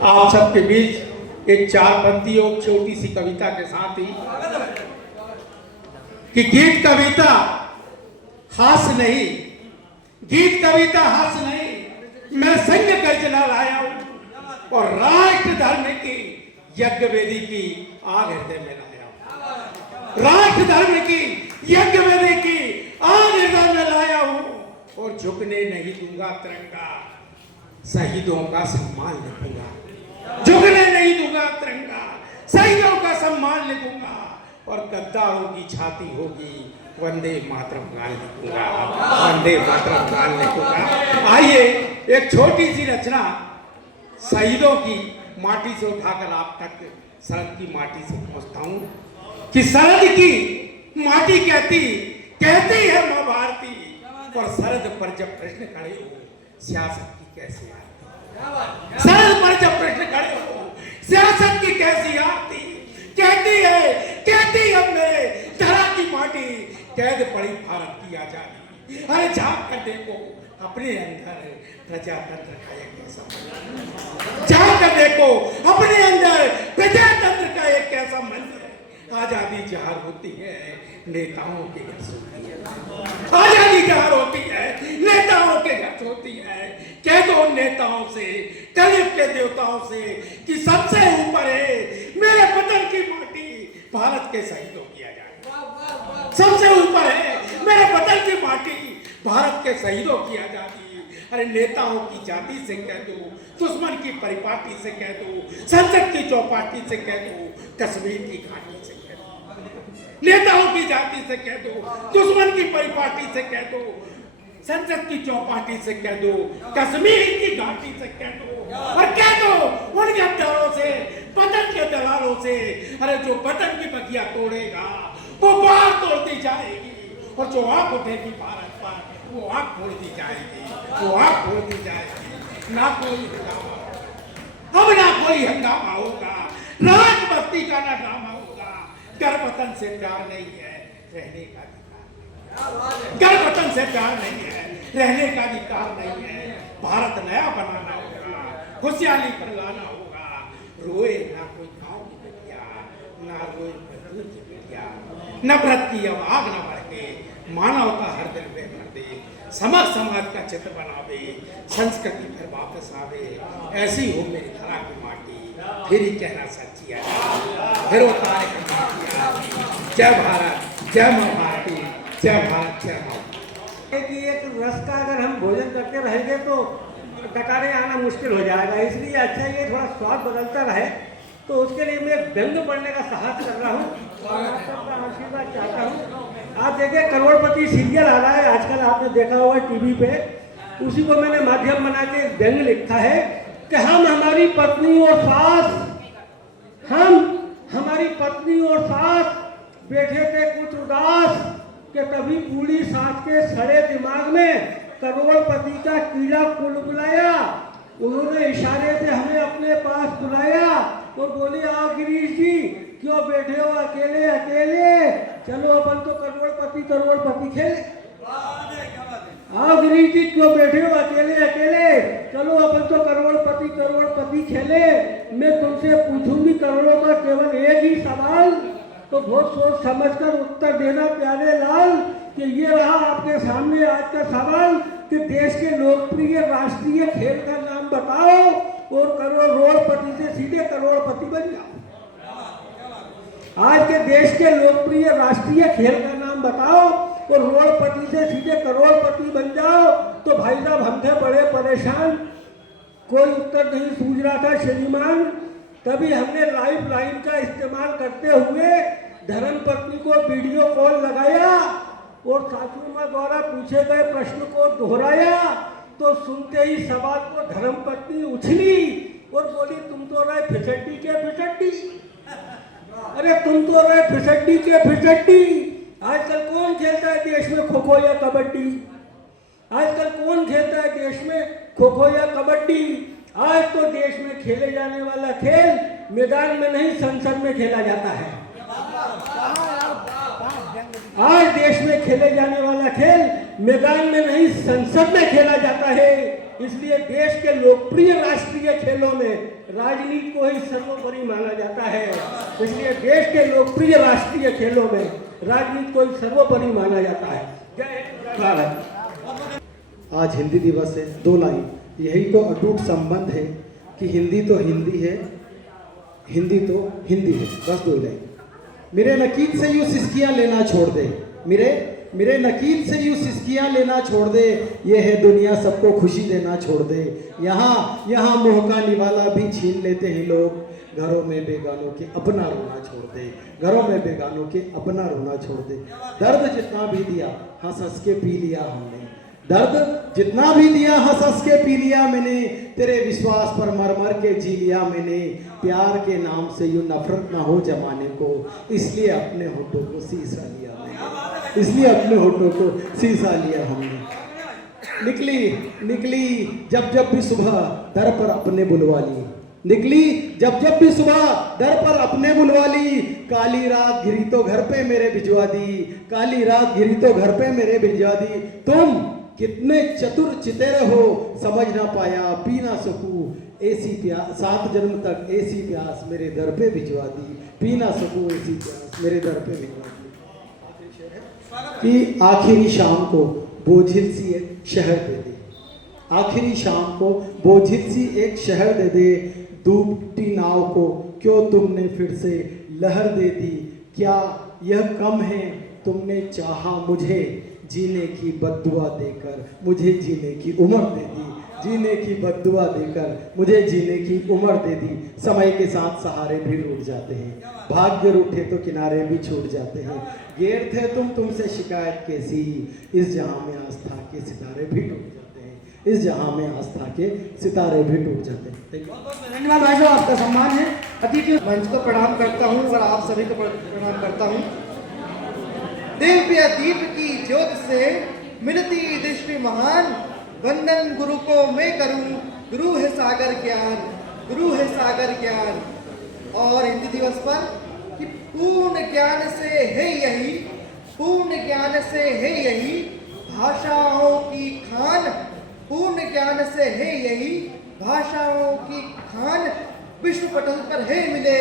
आप सबके बीच एक चार पंक्तियों छोटी सी कविता के साथ ही कि गीत कविता हास्य नहीं, गीत कविता हास्य नहीं, मैं संग गर्जना लाया हूं और राष्ट्र धर्म की यज्ञ वेदी की आग हृदय में लाया हूं। राष्ट्र धर्म की यज्ञ वेदी की आग हृदय में लाया हूं और झुकने नहीं दूंगा तिरंगा, शहीदों का सम्मान लिखूंगा। झुकने नहीं दूंगा तिरंगा, शहीदों का सम्मान लिखूंगा और गद्दारों की छाती होगी वंदे मातरम गान लिखूंगा, वंदे मातरम गान लिखूंगा। आइए एक छोटी सी रचना शहीदों की माटी से उठाकर आप तक सरहद की माटी से पहुंचता हूं कि सरहद की माटी कहती है मां भारती, और सरहद पर जब प्रश्न खड़े हो सियासत की कैसी आती, सरहद पर जब प्रश्न खड़े हो सियासत की कैसी आती, कहती है मेरे धरा की माटी कैद पड़ी भारत की आजादी। अरे झांक कर देखो अपने अंदर प्रजातंत्र का एक कैसा मंदिर, झांक कर देखो अपने अंदर प्रजातंत्र का एक कैसा मंदिर। आजादी जहां होती है नेताओं के घर होती है, आजादी जहां होती है नेताओं के घर होती है। कह दो नेताओं से, कलयुग के देवताओं से कि सबसे ऊपर है मेरे वतन की माटी, भारत के शहीदों की आजादी। सबसे ऊपर है मेरे वतन की माटी, भारत के शहीदों की आजादी। अरे नेताओं की जाति से कह दो, दुश्मन की परिपाटी से कह दो, संसद की चौपाटी से कह दो, कश्मीर की घाटी से कह दो। नेताओं की जाति से कह दो, दुश्मन की परिपाटी से कह दो, संसद की चौपाटी से कह दो, कश्मीर की घाटी से कह दो, और कह दो उन गद्दारों से, वतन के दलालों से। अरे जो वतन की बगिया तोड़ेगा वो बाढ़ तोड़ती जाएगी, और जो आंख उठेगी भारत पर वो आंख फोड़ दी जाएगी, वो आंख फोड़ दी जाएगी। ना कोई हंगामा, अब ना कोई हंगामा होगा, राज बस्ती का ना ड्रामा होगा। घर वतन से प्यार नहीं है, रहने का अधिकार, घर वतन से प्यार नहीं है, रहने का अधिकार नहीं है। भारत नया बनाना होगा, खुशहाली पर लाना होगा। रोए ना कोई गांव की बेटिया, ना रोए मजदूर की बेटिया, नफरत की अब आग न बढ़े, मानवता हर दिल में भर दे, समाज का चित्र बनावे, संस्कृति फिर वापस आवे। ऐसी हो मेरी धरा की माटी, फिर ही कहना सच्ची है, फिर उतारे जय भारत, जय मां भारती, जय भारत, जय मां। कि एक रस का अगर हम भोजन करते रहेंगे तो डकारे आना मुश्किल हो जाएगा, इसलिए अच्छा ये थोड़ा स्वाद बदलता रहे। तो उसके लिए मैं व्यंग पढ़ने का साहस कर रहा हूँ और आप सबका आशीर्वाद चाहता हूँ। आप देखिए करोड़पति सीरियल आ रहा है आजकल, आपने देखा होगा टीवी पे, उसी को मैंने माध्यम बना के व्यंग लिखा है कि हम हमारी पत्नी और सास, हम हमारी पत्नी और सास बैठे थे कुछ उदास कि तभी बूढ़ी सास के सड़े दिमाग में करोड़पति का कीड़ा बुलाया। उन्होंने इशारे से हमें अपने पास बुलाया और बोले आओ गिरीश जी क्यों बैठे हो अकेले अकेले, चलो अपन तो करोड़पति खेले। आओ गिरीश जी क्यों बैठे हो अकेले अकेले, चलो अपन तो करोड़पति खेले। मैं तुमसे पूछूंगी करोड़ों का केवल एक ही सवाल, तो बहुत सोच समझकर उत्तर देना प्यारे लाल कि ये रहा आपके सामने आज का सवाल कि देश के लोकप्रिय राष्ट्रीय खेल का नाम बताओ और करोड़पति से सीधे करोड़पति बन जाओ। आज के देश के लोकप्रिय राष्ट्रीय खेल का नाम बताओ और करोड़पति से सीधे करोड़पति बन जाओ। तो भाई साहब हम थे बड़े परेशान, कोई उत्तर नहीं सूझ रहा था श्रीमान। तभी हमने लाइफ लाइन का इस्तेमाल करते हुए धर्मपत्नी को वीडियो कॉल लगाया और सासू मां द्वारा पूछे गए प्रश्न को दोहराया। तो सुनते ही सवाल को धर्मपत्नी उछली और बोली तुम तो रहे फिसड्डी के फिसड्डी, अरे तुम तो रहे फिसड्डी के फिसड्डी। आजकल कौन खेलता है देश में खो खो या कबड्डी, आजकल कौन खेलता है देश में खो खो या कबड्डी। आज तो देश में खेले जाने वाला खेल मैदान में नहीं संसद में खेला जाता है। आज देश में खेले जाने वाला खेल मैदान में नहीं संसद में खेला जाता है। इसलिए देश के लोकप्रिय राष्ट्रीय खेलों में राजनीति को ही सर्वोपरि माना जाता है। इसलिए देश के लोकप्रिय राष्ट्रीय खेलों में राजनीति को ही सर्वोपरि माना जाता है। जय हिंद, जय भारत। आज हिंदी दिवस है। 2 लाइन, यही तो अटूट संबंध है कि हिंदी तो हिंदी है, हिंदी तो हिंदी है। बस 2 लाइन। मेरे नकीद से यूँ सिसकियाँ लेना छोड़ दे, मेरे नकीद से यूँ सिसकियाँ लेना छोड़ दे, ये है दुनिया सबको खुशी देना छोड़ दे। यहाँ मुँह का निवाला भी छीन लेते हैं लोग, घरों में बेगानों के अपना रोना छोड़ दे, घरों में बेगानों के अपना रोना छोड़ दे। दर्द जितना भी दिया हंस हंस के पी लिया हमने, दर्द जितना भी दिया हंस हंस के पी लिया मैंने, तेरे विश्वास पर मर मर के जी लिया मैंने। प्यार के नाम से यूँ नफरत ना हो जमाने को, इसलिए अपने होठों को शीशा लिया मैंने, इसलिए अपने होठों को शीशा लिया हमने। निकली जब भी सुबह दर पर अपने बुलवा ली, निकली जब भी सुबह दर पर अपने बुलवा ली। काली रात घिरी तो घर पे मेरे भिजवा दी, काली रात घिरी तो घर पे मेरे भिजवा दी। तुम कितने चतुर चितेरे हो, समझ ना पाया पी ना सकूं ऐसी प्यास, 7 जन्म तक ऐसी प्यास मेरे दर पे भिजवा दी, पी ना सकूं ऐसी प्यास मेरे दर पे भिजवा दी। कि आखिरी शाम को बोझिल सी एक शहर दे दे, आखिरी शाम को बोझिल सी एक शहर दे दे। डूबती नाव को क्यों तुमने फिर से लहर दे दी, क्या यह कम है तुमने चाहा मुझे जीने की बद्दुआ देकर, मुझे जीने की उम्र दे दी, जीने की बद्दुआ देकर मुझे जीने की उम्र दे दी। समय के साथ सहारे भी रूठ जाते हैं, भाग्य रूठे तो किनारे भी छूट जाते हैं। गेर थे तुमसे शिकायत कैसी, इस जहां में आस्था के सितारे भी टूट जाते हैं, इस जहां में आस्था के सितारे भी टूट जाते हैं। धन्यवाद भाई साहब, आपका सम्मान है। अतिथि मंच को प्रणाम करता हूँ और आप सभी को प्रणाम करता हूँ। दिव्य दीप की ज्योत से मिलती दृष्टि महान, वंदन गुरु को मैं करूं, गुरु है सागर ज्ञान, गुरु है सागर ज्ञान। और हिंदी दिवस पर कि पूर्ण ज्ञान से है यही, पूर्ण ज्ञान से है यही भाषाओं की खान, पूर्ण ज्ञान से है यही भाषाओं की खान। विश्व पटल पर है मिले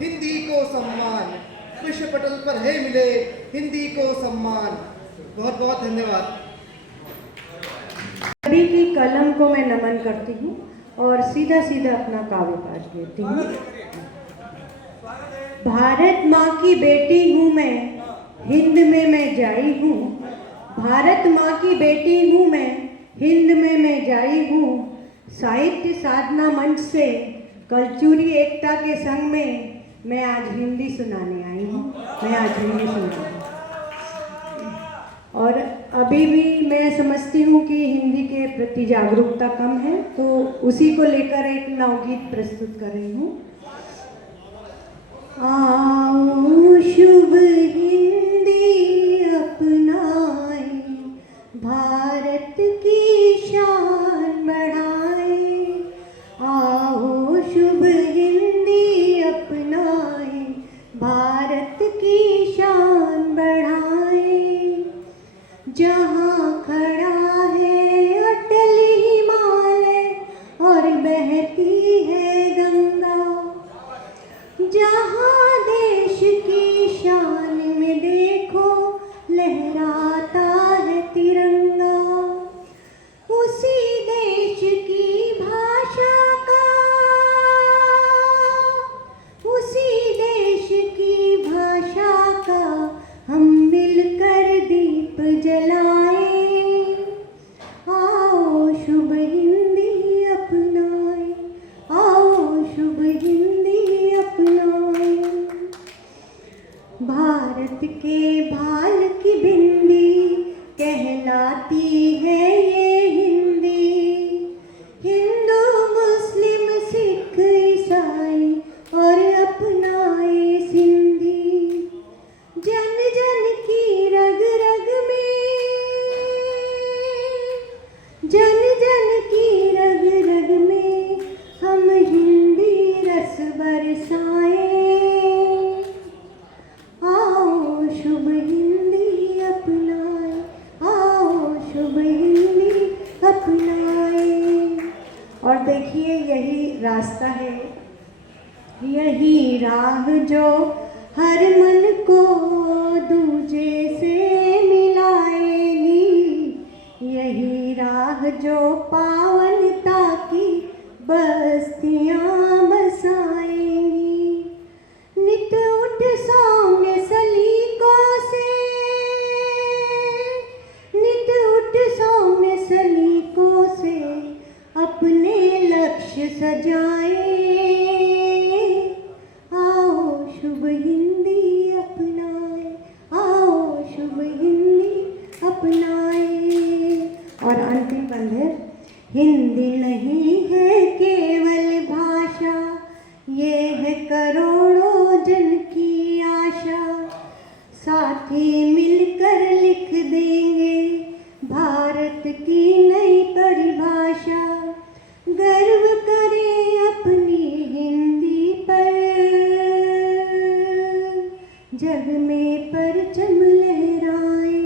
हिंदी को सम्मान, विश्व पटल पर है मिले हिंदी को सम्मान। बहुत बहुत धन्यवाद। सभी की कलम को मैं नमन करती हूँ और सीधा अपना काव्य पाठ लेती हूँ। भारत माँ की बेटी हूँ मैं, हिंद में मैं जाई हूँ, भारत माँ की बेटी हूँ मैं, हिंद में मैं जाई हूँ। साहित्य साधना मंच से कलचुरी एकता के संग में मैं आज हिंदी सुनाने आई हूँ, मैं आज हिंदी सुनाने। और अभी भी मैं समझती हूँ कि हिंदी के प्रति जागरूकता कम है, तो उसी को लेकर एक नवगीत प्रस्तुत कर रही हूँ। आओ शुभ हिंदी अपनाए, भारत की शान बढ़ाए। आओ शुभ हिंदी अपनाए, भारत की शान बढ़ाए। जहाँ खड़ा है अटल हिमालय और बहती है गंगा, जहाँ देश की शान में देखो लहराता है तिरंगा, उसी देश की भाषा का, उसी देश की भाषा का हम मिलकर दीप जलाए। आओ शुभ हिंदी अपनाए, आओ शुभ हिंदी अपनाए। यही राह जो हर मन को दूजे से मिलाएगी, यही राह जो पावनता की बस्तियां बसाएंगी। नित उठ सौम्य सलीकों से, नित उठ सौम्य सलीकों से अपने लक्ष्य सजाए। आओ शुभ हिंदी अपनाए, आओ शुभ हिंदी अपनाए। और अंतिम बंद है, हिंदी नहीं है केवल भाषा, ये है करोड़ों जन की आशा। साथी मिलकर लिख देंगे भारत की नई परिभाषा। गर्व करें अपनी हिंदी पर, जग में परचम लहराए।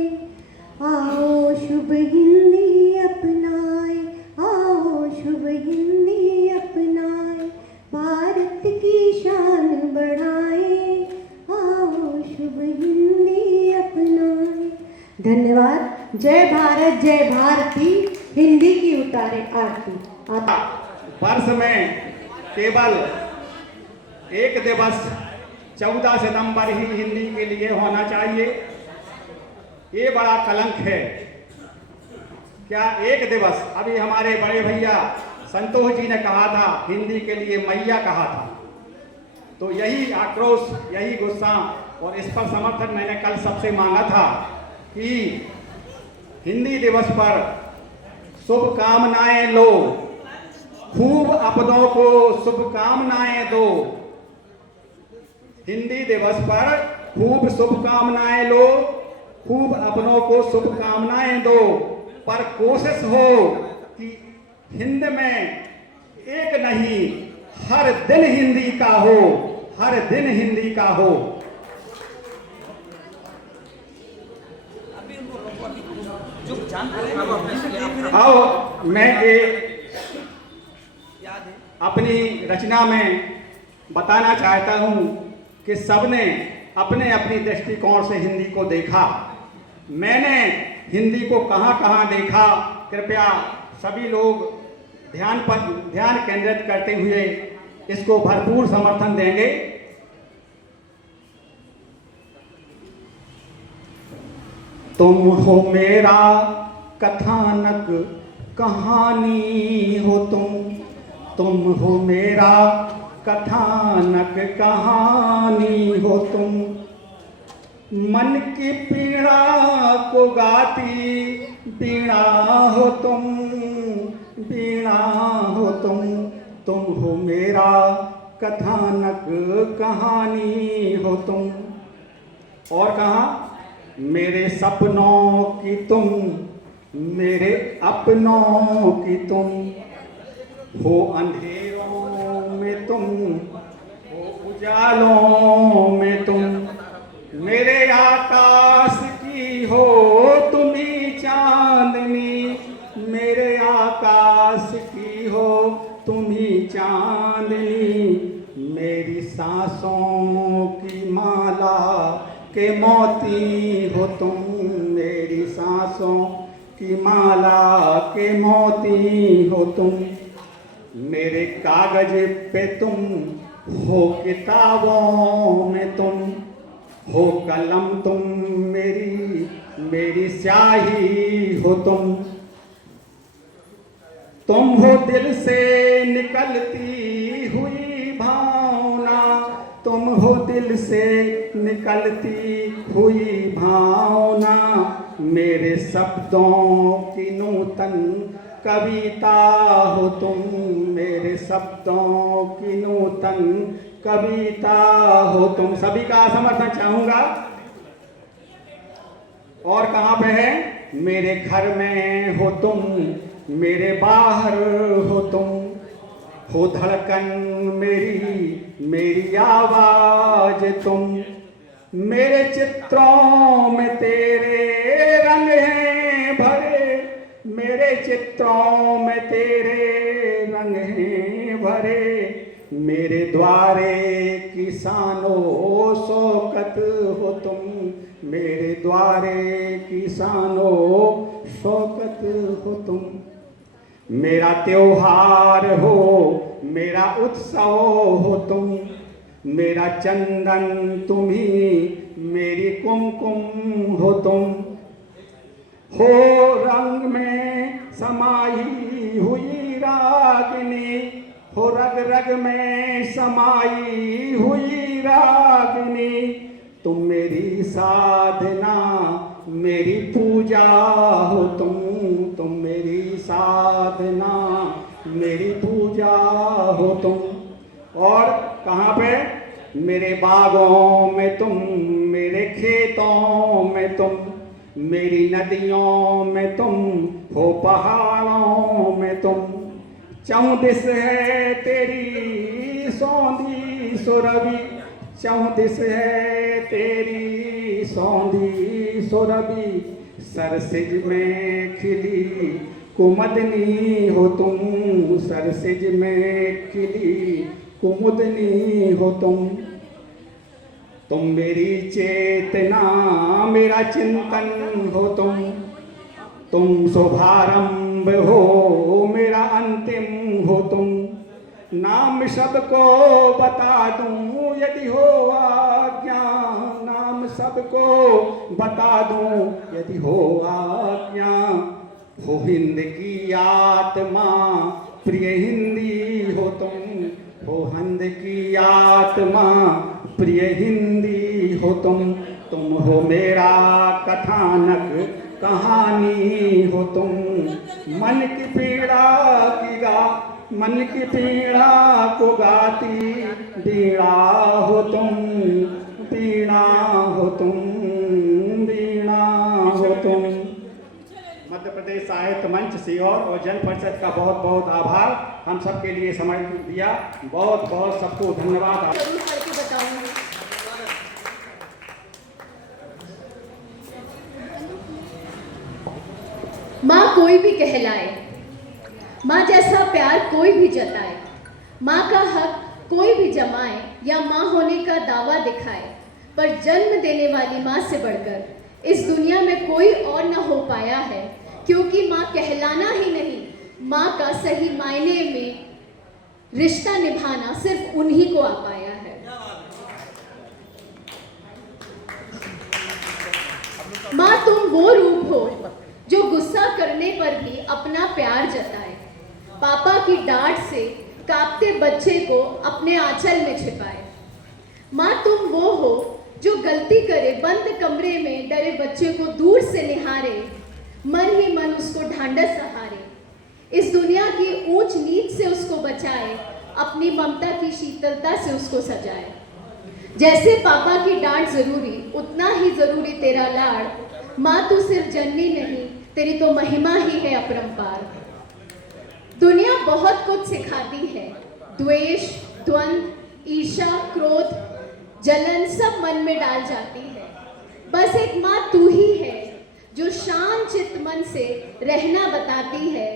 आओ शुभ हिंदी अपनाए, आओ शुभ हिंदी अपनाए, भारत की शान बढ़ाए। आओ शुभ हिंदी अपनाए। धन्यवाद। जय भारत जय भारती, हिंदी की उतारे आरती। वर्ष में केवल एक दिवस 14 सितंबर ही हिंदी के लिए होना चाहिए, ये बड़ा कलंक है। क्या एक दिवस, अभी हमारे बड़े भैया संतोष जी ने कहा था हिंदी के लिए मैया कहा था, तो यही आक्रोश, यही गुस्सा और इस पर समर्थन मैंने कल सबसे मांगा था कि हिंदी दिवस पर शुभकामनाएं लो, खूब अपनों को शुभकामनाएं दो। हिंदी दिवस पर खूब शुभकामनाएं लो, खूब अपनों को शुभकामनाएं दो, पर कोशिश हो कि हिंद में एक नहीं हर दिन हिंदी का हो, हर दिन हिंदी का हो। आओ मैं एक अपनी रचना में बताना चाहता हूं कि सबने अपने अपनी दृष्टिकोण से हिंदी को देखा। मैंने हिंदी को कहां कहां देखा, कृपया सभी लोग ध्यान केंद्रित करते हुए इसको भरपूर समर्थन देंगे। तुम हो मेरा कथानक कहानी हो तुम हो मेरा कथानक कहानी हो तुम। मन की पीड़ा को गाती पीड़ा हो तुम, पीड़ा हो तुम हो मेरा कथानक कहानी हो तुम। और कहा, मेरे सपनों की तुम, मेरे अपनों की तुम, हो अंधेरों में तुम, हो उजालों में तुम, मेरे आकाश की हो तुम ही चांदनी, मेरे आकाश की हो तुम ही चांदनी, मेरी सांसों की माला के मोती हो तुम, मेरी सांसों की माला के मोती हो तुम। मेरे कागज पे तुम हो, किताबों में तुम हो, कलम तुम मेरी स्याही हो तुम हो दिल से निकलती हुई भावना, तुम हो दिल से निकलती हुई भावना, मेरे शब्दों की नूतन कविता हो तुम, मेरे शब्दों की नूतन कविता हो तुम। सभी का समर्थन चाहूंगा। और कहां पे है, मेरे घर में हो तुम, मेरे बाहर हो तुम, हो धड़कन मेरी आवाज तुम, मेरे चित्रों में तेरे रंग हैं भरे, मेरे चित्रों में तेरे रंग हैं भरे, मेरे द्वारे किसानो शौकत हो तुम, मेरे द्वारे किसानो शौकत हो तुम। मेरा त्योहार हो, मेरा उत्सव हो तुम, मेरा चंदन तुम्ही, मेरी कुमकुम हो तुम। हो रंग में समाई हुई रागिनी, हो रग रग में समाई हुई रागिनी। तुम मेरी साधना मेरी पूजा हो तुम मेरी साधना मेरी पूजा हो तुम। और कहाँ पे? मेरे बागों में तुम, मेरे खेतों में तुम, मेरी नदियों में तुम, हो पहाड़ों में तुम। चौदिस है तेरी सौंधी सुरभि, चौदिस है तेरी सौंधी सुरभि। सरसिज में खिली कुमुदनी हो तुम, सरसिज में खिली कुमुदनी हो तुम। तुम मेरी चेतना मेरा चिंतन हो तुम शुभारंभ हो मेरा अंतिम हो तुम। नाम सबको बता दूं यदि हो आज्ञा, नाम सबको बता दूं यदि हो आज्ञा। हो हिंद की आत्मा प्रिय हिंदी हो तुम, हो हिंद की आत्मा प्रिय हिंदी हो तुम हो मेरा कथानक कहानी हो तुम। मन की पीड़ा की मन की पीड़ा को गाती बीड़ा हो तुम, बीड़ा हो तुम, बीड़ा हो तुम। मध्य प्रदेश साहित्य मंच सीहोर और जन परिषद का बहुत बहुत आभार। हम सबके लिए समय दिया, बहुत बहुत सबको धन्यवाद। जरूर करके बताऊंगी। माँ कोई भी कहलाए, माँ जैसा प्यार कोई भी जताए, माँ का हक कोई भी जमाए या माँ होने का दावा दिखाए, पर जन्म देने वाली माँ से बढ़कर इस दुनिया में कोई और न हो पाया है। क्योंकि माँ कहलाना ही नहीं, माँ का सही मायने में रिश्ता निभाना सिर्फ उन्हीं को आ पाया है। माँ तुम वो रूप हो जो गुस्सा करने पर भी अपना प्यार जताए, पापा की डांट से कांपते बच्चे को अपने आंचल में छिपाए। माँ तुम वो हो जो गलती करे बंद कमरे में डरे बच्चे को दूर से निहारे, मन ही मन उसको ढांढस सहारे, इस दुनिया की ऊंच नीच से उसको बचाए, अपनी ममता की शीतलता से उसको सजाए। जैसे पापा की डांट जरूरी उतना ही जरूरी तेरा लाड़, माँ तू सिर्फ जननी नहीं तेरी तो महिमा ही है अपरंपार। दुनिया बहुत कुछ सिखाती है, द्वेष, द्वंद्व, ईर्ष्या, क्रोध, जलन सब मन में डाल जाती है। बस एक माँ तू ही है जो शांत चित्त मन से रहना बताती है,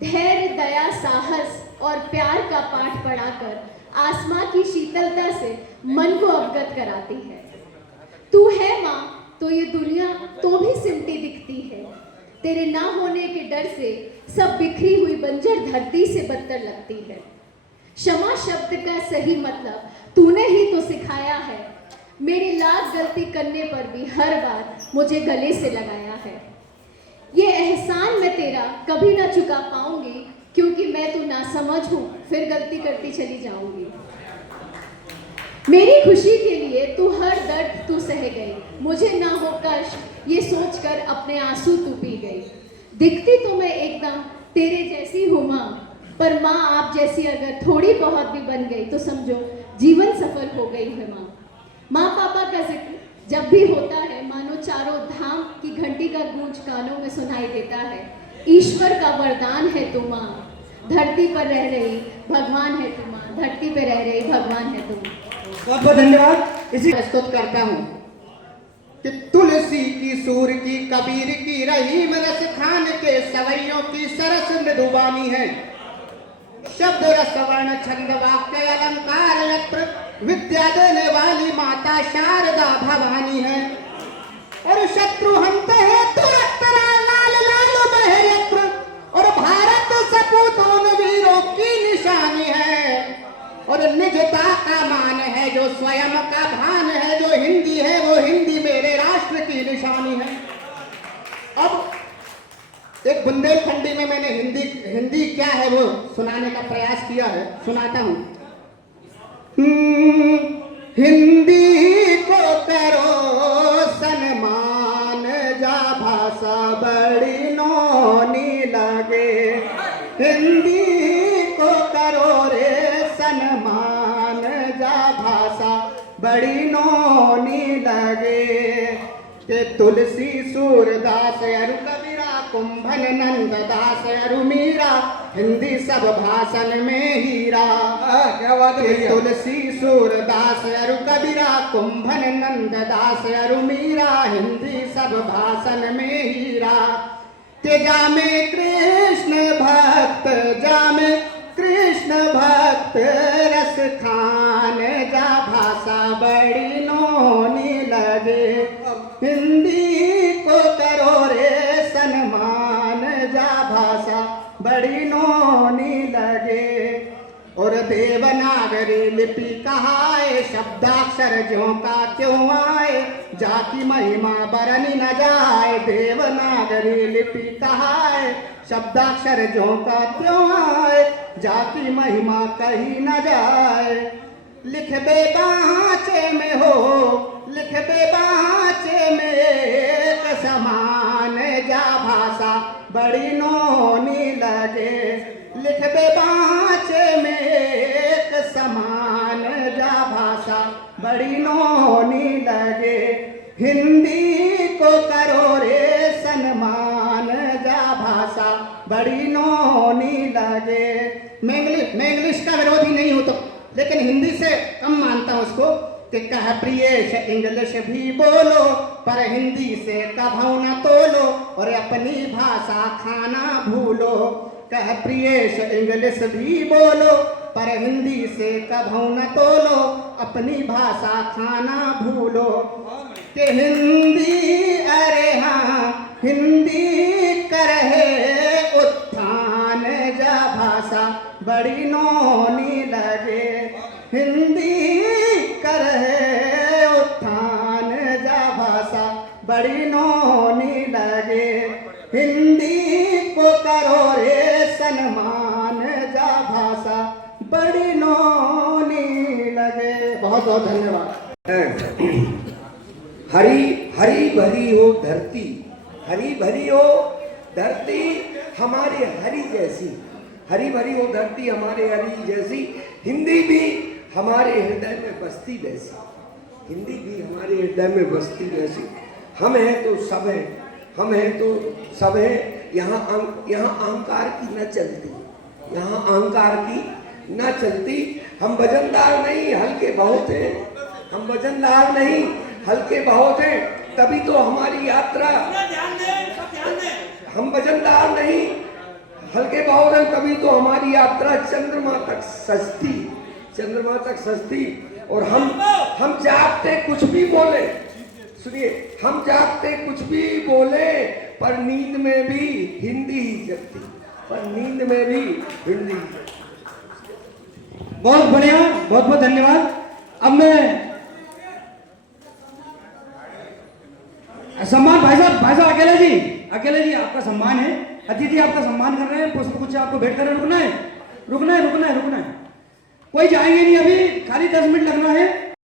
धैर्य, दया, साहस और प्यार का पाठ पढ़ाकर आसमां की शीतलता से मन को अवगत कराती है। तू है माँ तो ये दुनिया तो भी सिमटी दिखती है, तेरे ना होने के डर से सब बिखरी हुई बंजर धरती से बदतर लगती है। क्षमा शब्द का सही मतलब तूने ही तो सिखाया है, मेरी लाख गलती करने पर भी हर बार मुझे गले से लगाया है। ये एहसान मैं तेरा कभी ना चुका पाऊंगी, क्योंकि मैं तू नासमझ हूँ, फिर गलती करती चली जाऊंगी। मेरी खुशी के लिए तू हर दर्द तू सह गई, मुझे ना हो कष्ट ये सोचकर अपने आंसू तू पी गई। दिखती तो मैं एकदम तेरे जैसी हूँ माँ, पर माँ आप जैसी अगर थोड़ी बहुत भी बन गई तो समझो जीवन सफल हो गई है माँ। माँ पापा का जिक्र जब भी होता है मानो चारों धाम की घंटी का गूंज कानों में सुनाई देता है। ईश्वर का वरदान है तू माँ, धरती पर रह रही भगवान है तू माँ, धरती पर रह रही भगवान है तू माँ। बहुत बहुत धन्यवाद। इसी प्रस्तुत करता हूँ कि तुलसी की, सूर की, कबीर की, रहीम रस खान के सवैयों की सरस मृदुबानी है। शब्द रस वर्ण छंद वाक्य अलंकार यत्र विद्या देने वाली माता शारदा भवानी है। और शत्रु हंते हैं तुरंत लाल लाल बहे यत्र, और भारत सपूतों वीरों की निशानी है। और निजता का मान है जो स्वयं का भान है, जो हिंदी है वो हिंदी मेरे राष्ट्र की निशानी है। अब एक बुंदेलखंडी में मैंने हिंदी क्या है वो सुनाने का प्रयास किया है, सुनाता हूं। हिंदी को करो सन्मान, जा भाषा बड़ी नौनी लगे। हिंदी को करो रे सन्मान, जा भाषा बड़ी नौनी लगे। के तुलसी सूरदास अरु कबीरा कुंभन नंद दास अरु मीरा, हिंदी सब भाषण में हीरा। क्या बात है भैया। तुलसी सूरदास अरु कबीरा कुंभन नंद दास अरु मीरा, हिंदी सब भाषण में हीरा। के जामे कृष्ण भक्त, जामे कृष्ण भक्त रस खान, जा भाषा बड़ी नौनी लगे। हिंदी को करो रे सन्मान, जा भाषा बड़ी नौनी लगे। और देवनागरी लिपि कहाए, शब्दाक्षर ज्यों का क्यों आए, जाति महिमा बरनी न जाए। देवनागरी लिपि कहाए, शब्दाक्षर ज्यों का क्यों आए, जाति महिमा कहीं न जाए। लिख दे बाँचे में हो, लिख दे बाँचे में एक समान, जा भाषा बड़ी नौनी लगे। लिख दे बाँचे में एक समान, जा भाषा बड़ी नौनी लगे। हिंदी को करो रे सन्मान, जा भाषा बड़ी नौनी लगे। मैं इंग्लिश का विरोधी नहीं हूं तो, लेकिन हिंदी से कम मानता हूं उसको। कि कह प्रियेश इंग्लिश भी बोलो, पर हिंदी से कभू न तोलो, और अपनी भाषा खाना भूलो। कह प्रियेश इंग्लिश भी बोलो, पर हिंदी से कभू न तोलो, अपनी भाषा खाना भूलो। कि हिंदी अरे हाँ हिंदी करहे उत्थान, जा भाषा बड़ी नौनी लगे। हिंदी करहे उत्थान, जा भाषा बड़ी नौनी लगे। हिंदी को करो रे सन्मान, जा भाषा बड़ी नौनी लगे। बहुत बहुत धन्यवाद। हरी हरी भरी हो धरती, हरी भरी हो धरती हमारे हरी जैसी, हरी भरी हो धरती हमारे हरी जैसी। हिंदी भी हमारे हृदय में बसती वैसी, हिंदी भी हमारे हृदय में बसती वैसी। हम हैं तो सब हैं, हम हैं तो सब हैं। यहाँ अहंकार की न चलती, यहाँ अहंकार की न चलती। हम वजनदार नहीं हल्के बहुत हैं, हम वजनदार नहीं हल्के बहुत हैं, तभी तो हमारी यात्रा। हम वजनदार नहीं हल्के बहुत हैं, तभी तो हमारी यात्रा चंद्रमा तक सजती, चंद्रमा तक सजती। और हम जागते कुछ भी बोले, सुनिए, हम जागते कुछ भी बोले, पर नींद में भी हिंदी ही जगती, पर नींद में भी हिंदी। बहुत बढ़िया, बहुत बहुत धन्यवाद। अब मैं सम्मान भाई साहब अकेले जी आपका सम्मान है। अतिथि आपका सम्मान कर रहे हैं, पुष्प कुछ आपको भेंट कर रहे हैं। रुकना है, कोई जाएंगे नहीं अभी, खाली 10 मिनट लगना है।